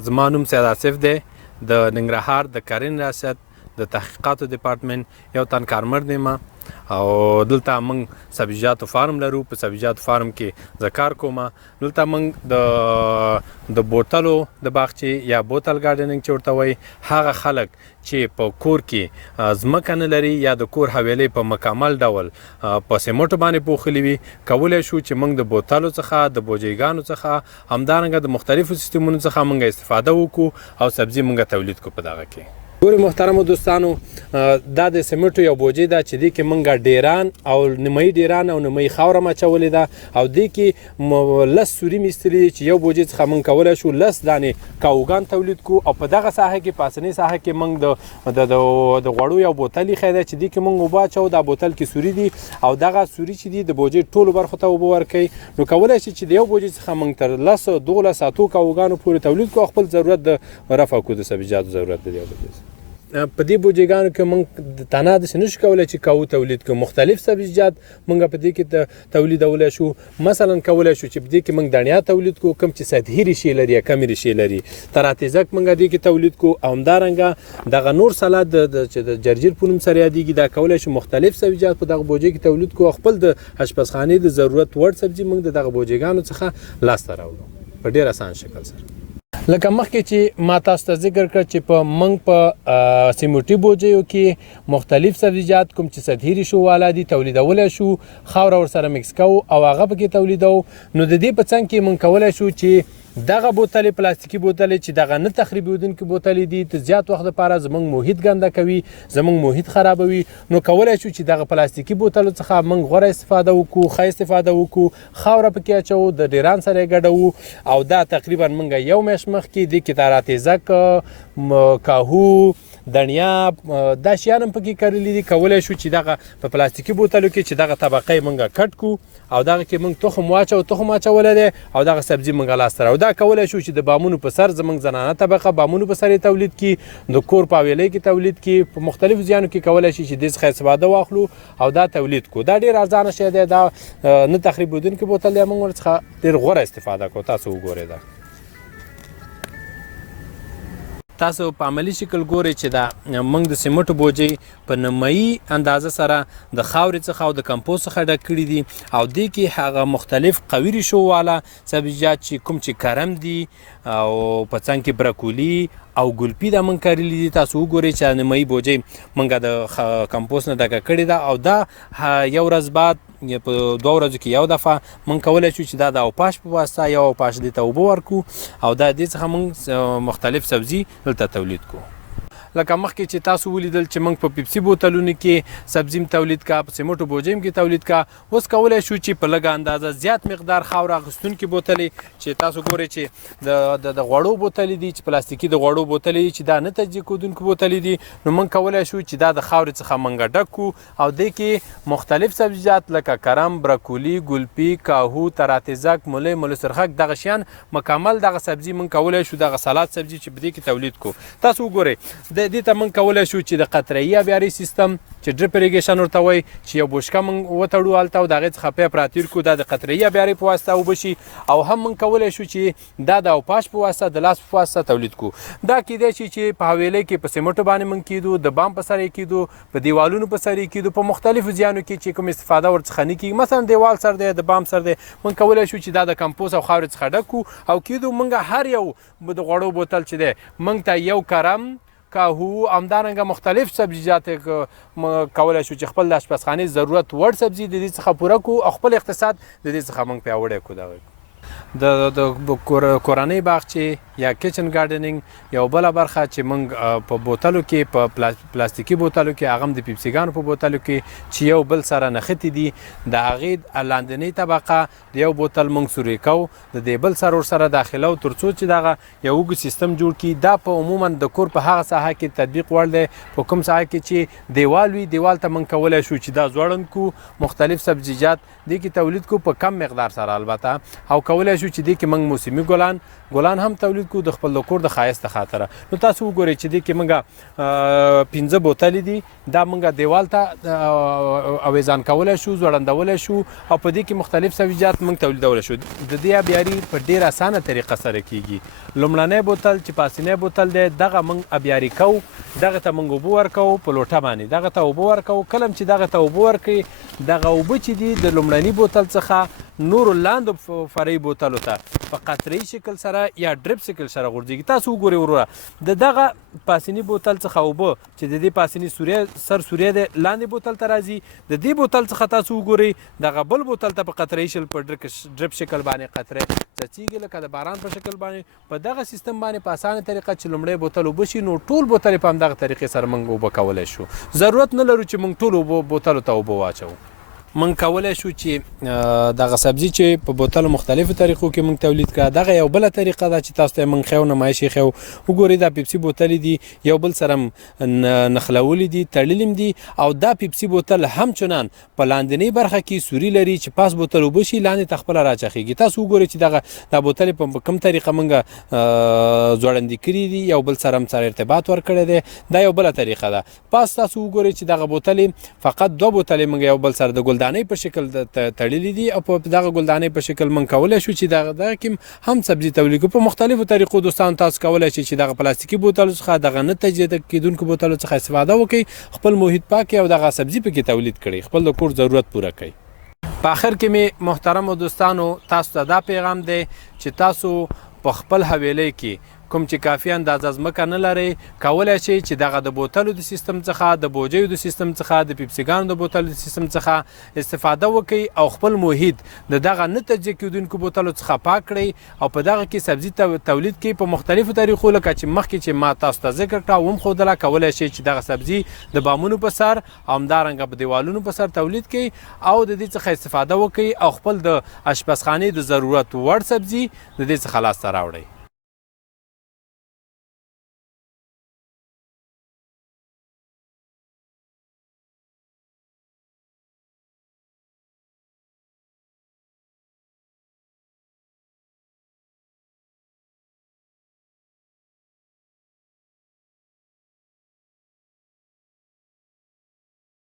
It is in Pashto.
زما نوم سید آصف دی د ننګرهار د کرنې ریاست د تحقیقاتو ډپارټمنټ یو تن کارمند یم او دلته موږ سبزیجاتو فارم لرو. په سبزیجاتو فارم کې زه کار کوم. دلته موږ د بوتلو د باغچې یا بوتل ګارډنینګ چې ورته وایي هغه خلک چې په کور کې ځمکه نه لري یا د کور حویلې په مکمل ډول په سیمټو باندې پوښلي وي، کولی شو چې موږ د بوتلو څخه د بوجیګانو څخه همدارنګه د مختلفو سیستمونو څخه موږ استفاده وکړو او سبزي موږ تولید کړو په دغه کې. ګورئ محترمو دوستانو، دا د سیمټو یو بوجۍ ده چې دې کې موږ ډیران او نیمایي ډیران او نیمایي خاوره مچولې ده او دې کې 10 سوري مې ایستلي دي چې یو بوجۍ څخه موږ کولی شو 10 دانې کاوګان تولید کړو او په دغه ساحه کې په اسانۍ ساحه کې موږ د غوړو یو بوتل ایښی دی چې دې کې موږ اوبه اچوو. دا بوتل کې سوري دي او دغه سوري چې دي د بوجۍ ټولو برخو ته اوبه ورکوي. نو کولی شي چې د یو بوجۍ څخه موږ تر 10-12 اتو کاوګانو پورې تولید کړو، خپل ضرورت د رفع کړو، د سبزیجاتو ضرورت د دې په دې بوجیګانو کې موږ تنها داسې نشو کولی چې کاوه تولید کړو. مختلف سبزیجات موږ په دې کې تولیدولی شو. مثلا کولی شو چې په دې کې موږ دڼیا تولید کړو، کوم چې سطحي ریښې لري یا کمې ریښې لري. تراتیزک موږ دې کې تولید کړو او همدارنګه دغه نور سلاد چې د جرجیر په نوم سره یادېږي، دا کولی شو مختلف سبزیجات په دغه بوجۍ کې تولید کړو. خپل د اشپزخانې د ضرورت وړ سبزي موږ د دغه بوجیګانو څخه لاسته راوړو په ډېر اسان شکل سره. لکه مخکې چې ما تاسو ته ذکر کړ چې په موږ په سیمټي بوجیو کې مختلف سبزیجات کوم چې سطحي ریښو والا دي تولیدولی شو، خاوره ورسره مکس کوو او هغه پکې تولیدوو. نو د دې په څنګ کې موږ کولی شو چې دغه بوتلې پلاستیکي بوتلې چې دغه نه تخریبېدونکي بوتلې دي د زیات وخت لپاره زموږ محیط ګنده کوي، زموږ محیط خرابوي. نو کولی شو چې دغه پلاستیکي بوتلو څخه موږ غوره استفاده وکړو، ښه استفاده وکړو، خاوره پکې اچوو، د ډیران سره یې ګډوو او دا تقریبا موږ یو میاشت مخکې دې کې تراتیزک، کاهو، دڼیا دا شیان هم پکې کرلي دي. کولی شو چې دغه په پلاستیکي بوتلو کې چې دغه طبقه یې موږ کټ کړو او دغه کې موږ تخم واچوو، تخم اچولی دی او دغه سبزي موږ لاسته راوړو. دا کولی شو چې د بامونو په سر زموږ زنانه طبقه بامونو په سر یې تولید کړي، د کور په حویلۍ کې تولید کړي، په مختلفو ځایونو کې کولی شي چې دې څخه استفاده واخلو او دا تولید کړو. دا ډېر ارزانه شی دی، دا نه تخریبېدونکی بوتل دی، موږ ورڅخه ډېر غوره استفاده کوو. تاسو وګورئ دا تاسو په عملي شکل ګورئ چې دا موږ د سیمټو بوجۍ په نیمایي اندازه سره د خاورې څخه او د کمپوست څخه ډک کړي دي او دې کې هغه مختلف قوي ریښو والا سبزیجات چې کوم چې کرم دي او په څنګ کې بروکولي او ګلپي دا موږ کرلي دي. تاسو وګورئ چې نیمایي بوجۍ موږ د کمپوست نه ډکه کړې ده او دا یو ورځ بعد په 2 ورځو کې یو دفعه موږ کولی شو چې دا د اوپاش په واسطه یو اوپاش دې ته اوبه ورکړو او دا دې څخه موږ مختلف سبزي دلته تولید کړو. لکه مخکې چې تاسو ولیدل چې موږ په پیپسي بوتلونو کې سبزي تولید کا، په سیمټو بوجۍ کې تولید کا. اوس کولی شو چې په لږه اندازه زیات مقدار خاوره اخیستونکي بوتلې چې تاسو ګورئ چې د غوړو بوتلې دي چې پلاستیکي د غوړو بوتلې دي چې دا نه تجزیه کېدونکي بوتلې دي، نو موږ کولی شو چې دا د خاورې څخه موږ ډک کړو او دې کې مختلف سبزیجات لکه کرم، بروکولي، ګلپي، کاهو، تراتیزک، مولی، ملوسرخک دغه شیان مکمل دغه سبزي موږ کولی شو دغه سلاد سبزي چې په دې کې تولید کړو. تاسو وګورئ دې ته موږ کولی شو چې د قطره‌یي آبیاري سیستم چې ډریپ اریګیشن ورته وایي چې یو بوشکه موږ وتړو هلته او د هغې څخه پیپ راتېر کړو، دا د قطره‌یي آبیاري په واسطه اوبه شي او هم موږ کولی شو چې دا د اوپاش په واسطه د لاس په واسطه تولید کړو. دا کیدای شي چې په حویلۍ کې په سیمټو باندې موږ کیدو، د بام په سر یې کیدو، په دیوالونو په سر یې کیدو، په مختلفو ځایونو کې چې کوم استفاده ورڅخه نه کیږي، مثلا دیوال سر دی، د بام سر دی، موږ کولی شو چې دا د کمپوست او خاورې څخه ډک کړو او کیدو موږ هر یو د غوړو بوتل چې دی موږ ته یو کرم، کاهو، همدارنګه مختلف سبزیجات کولی شو چې خپل د اشپزخانې ضرورت وړ سبزي د دې څخه پوره کړو او خپل اقتصاد د دې څخه موږ پیاوړی کړو. د کورنۍ باغچې یا کچن ګارډنینګ یو بله برخه چې موږ په بوتلو کې په پلاستیکي بوتلو کې هغه هم د پیپسیګانو په بوتلو کې چې یو بل سره نښتي دي، د هغې لاندنۍ طبقه د یو بوتل موږ سوري کوو، د دې بل سر ورسره داخلو تر څو چې دغه یو اوږد سیستم جوړ کړي. دا په عموما د کور په هغه ساحه کې تطبیق وړ دی، په کوم ساحه کې چې دیوال وي دیوال ته موږ کولی شو چې دا ځوړند کړو، مختلف سبزیجات دې کې تولید کړو په کم مقدار سره البته، او کولی شو چې دې کې موږ موسمي ګلان هم تولید کوو د خپل د کور د ښایست خاطره. نو تاسو وګورئ چې دې کې موږ 15 بوتلې دي، دا موږ دیوال ته اویزان کولی شو، ځوړندولی شو او په دې کې مختلف سبزیجات موږ تولیدولی شو. د دې ابیاري په ډېره اسانه طریقه سره کیږي. لومړنی بوتل چې پاسینی بوتل دی دغه موږ ابیاري کوو، دغه ته موږ اوبه ورکوو په لوټه باندې، دغه ته اوبه ورکوو. کله چې دغه ته اوبه ورکوي دغه اوبه چې دي د لومړني بوتل څخه نورو لاندو فرعي بوتلو ته په قطره‌ایي شکل سره یا ډریپ شکل سره غورځېږي. تاسو وګورئ وروره د دغه پاسیني بوتل څخه اوبه چې د دې پاسیني سر سوریه دی لاندې بوتل ته راځي، د دې بوتل څخه تاسو وګورئ دغه بل بوتل ته په قطره‌ایي شکل په ډریپ شکل باندې قطرې څڅېږي لکه د باران په شکل باندې. په دغه سیستم باندې په اسانه طریقه چې لومړی بوتل اوبه شي نو ټول بوتل په همدغه طریقې سره موږ اوبه کولی شو. ضرورت نه لرو چې موږ ټول بوتلو ته اوبه واچوو. موږ کولی شو چې دغه سبزي چې په بوتلو مختلفو طریقو کې موږ تولید کړه. دغه یو بله طریقه ده چې تاسو ته موږ ښیو، نمایش یې ښیو. وګورئ دا پیپسي بوتلې دي، یو بل سره نښلولي دي، تړلي دي او دا پیپسي بوتل همچنان په لاندنۍ برخه کې سوري لري چې پاس بوتل اوبه شي لاندې ته خپله راچخېږي. تاسو وګورئ چې دا بوتلې په کوم طریقه موږ ځوړندې کړي دي، یو بل سره هم سره ارتباط ورکړی دی. دا یو بله طریقه ده. پاس تاسو وګورئ چې دغه بوتلې فقط 2 بوتلې موږ یو بل سره د ګلدانۍ په شکل تړلې دي او په دغه ګلدانۍ په شکل موږ کولی شو چې دغه کې هم سبزي تولید کړو. په مختلفو طریقو دوستان تاسو کولی شئ چې دغه پلاستیکي بوتلو څخه، دغه نه تجزیه کیدونکو بوتلو څخه استفاده وکړئ، خپل محیط پاک کړئ او دغه سبزي پکې تولید کړئ، خپل د کور ضرورت پوره کړئ. په آخر کې مې محترمو دوستانو تاسو ته دا پیغام دی چې تاسو په خپل حویلۍ کې کوم چې کافي اندازه ځمکه نه لرئ، کولی شئ چې دغه د بوتلو د سیستم څخه، د بوجیو د سیستم څخه، د پیپسیګانو د بوتلو د سیستم څخه استفاده وکړئ او خپل محیط د دغه نه تجزیه کیدونکو بوتلو څخه پاک کړئ او په دغه کې سبزي تولید کړئ په مختلفو طریقو. لکه چې مخکې چې ما تاسو ته ذکر کړه ومښودله، کولی شئ چې دغه سبزي د بامونو په سر او همدارنګه په دیوالونو په سر تولید کړئ او د دې څخه استفاده وکړئ او خپل د اشپزخانې د ضرورت وړ سبزي د دې څخه لاسته راوړئ.